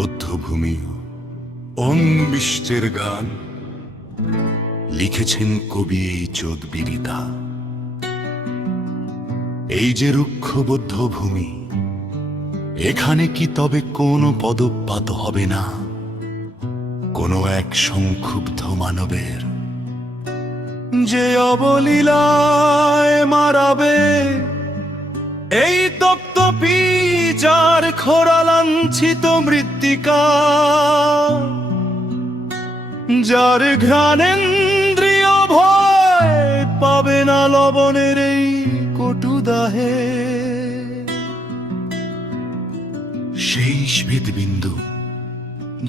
বধ্যভূমি ওম বিশ্বের গান লিখেছেন কবি এই চোদবিরিতা। এই যে রুক্ষ বধ্যভূমি, এখানে কি তবে কোনো পদপাত হবে না কোনো এক সংক্ষুব্ধ মানবের, যে অবলীলায় মারাবে এই তপ্ত যার খোরা লাঞ্ছিত মৃত্তিকা, যার ঘ্রাণেন্দ্রিয় ভয় পাবে না লবণের এই কটুদাহে। সেই স্ফীতবিন্দু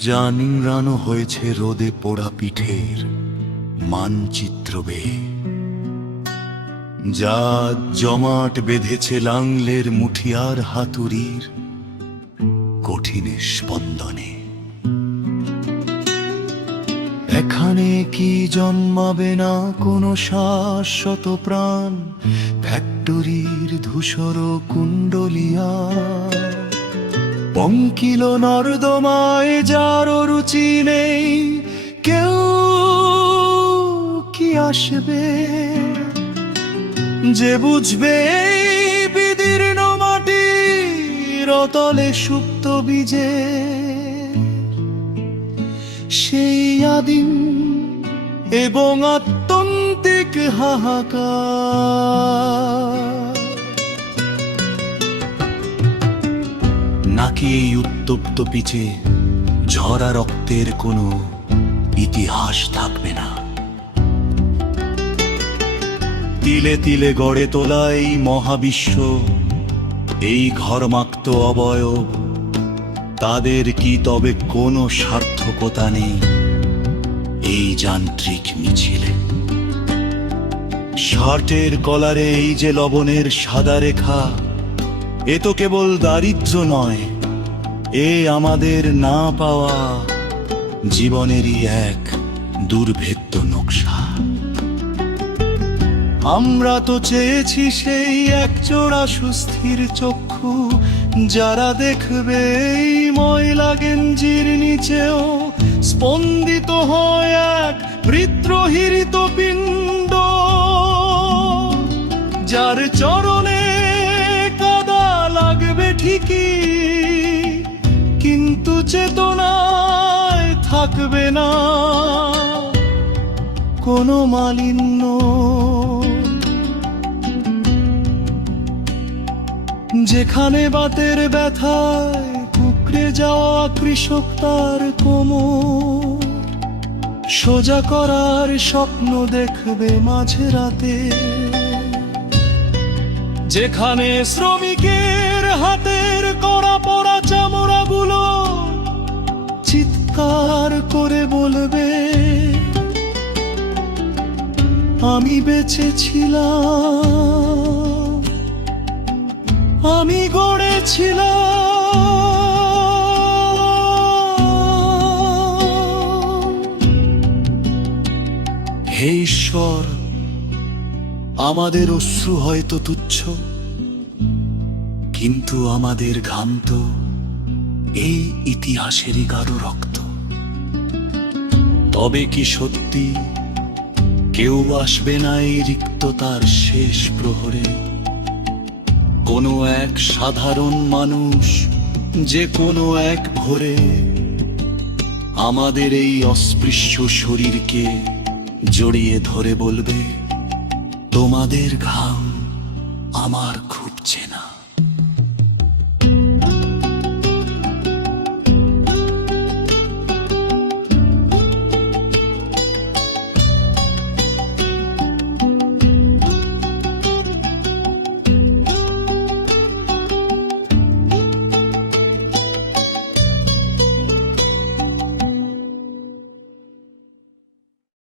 যা নিংড়ানো হয়েছে রোদে পোড়া পিঠের মানচিত্র বেয়ে, যা জমাট বেঁধেছে লাংলের মুঠিয়ার হাতুড়ির কঠিন স্পন্দনে। এখানে কি জন্মাবে না কোনো শাশ্বত প্রাণ ফ্যাক্টরির ধূসর কুণ্ডলিয়া, পঙ্কিল নর্দমায় যার রুচি নেই, কেউ কি আসবে যে বুঝবে এই বিদীর্ণ মাটির অতলে সুপ্ত বীজে সেই আদিম এবং আত্যন্তিক হাহাকার। নাকি এই উত্তপ্ত পিচে ঝরা রক্তের কোনো ইতিহাস থাকবে না? তিলে তিলে গড়ে তোলা এই মহাবিশ্ব, এই ঘরমাক্ত অবয়ব, তাদের কি তবে কোনো সার্থকতা নেই এই যান্ত্রিক মিছিলে? শার্টের কলারে এই যে লবণের সাদা রেখা, এ তো কেবল দারিদ্র্য নয়, এ আমাদের না পাওয়া জীবনেরই এক দুর্ভেদ্য নকশা। আমরা তো চেয়েছি সেই একজোড়া সুস্থির চক্ষু, যারা দেখবে এই ময়লা গেঞ্জির নিচেও স্পন্দিত হয় এক হৃদহৃত পিণ্ড, যার চরণে কাদা লাগবে ঠিকই, কিন্তু চেতনায় থাকবে না কোনো মালিন্য। যেখানে বাতের ব্যথায় কুকড়ে যাওয়া কৃষক তার কোমর সোজা করার স্বপ্ন দেখবে মাঝে রাতে, যেখানে শ্রমিকের হাতের কড়া পড়া চামড়াগুলো চিৎকার করে বলবে আমি বেঁচে ছিলাম, আমি গড়েছিলাম। হে ঈশ্বর, আমাদের অশ্রু হয়তো তুচ্ছ, কিন্তু আমাদের ঘাম তো এই ইতিহাসেরই গাঢ় রক্ত। তবে কি সত্যি কেউ আসবে না এই রিক্ততার শেষ প্রহরে? কোনো এক সাধারণ মানুষ যে কোনো এক ভোরে আমাদের এই অস্পৃশ্য শরীরকে জড়িয়ে ধরে বলবে তোমাদের ঘাম আমার খুব চেনা।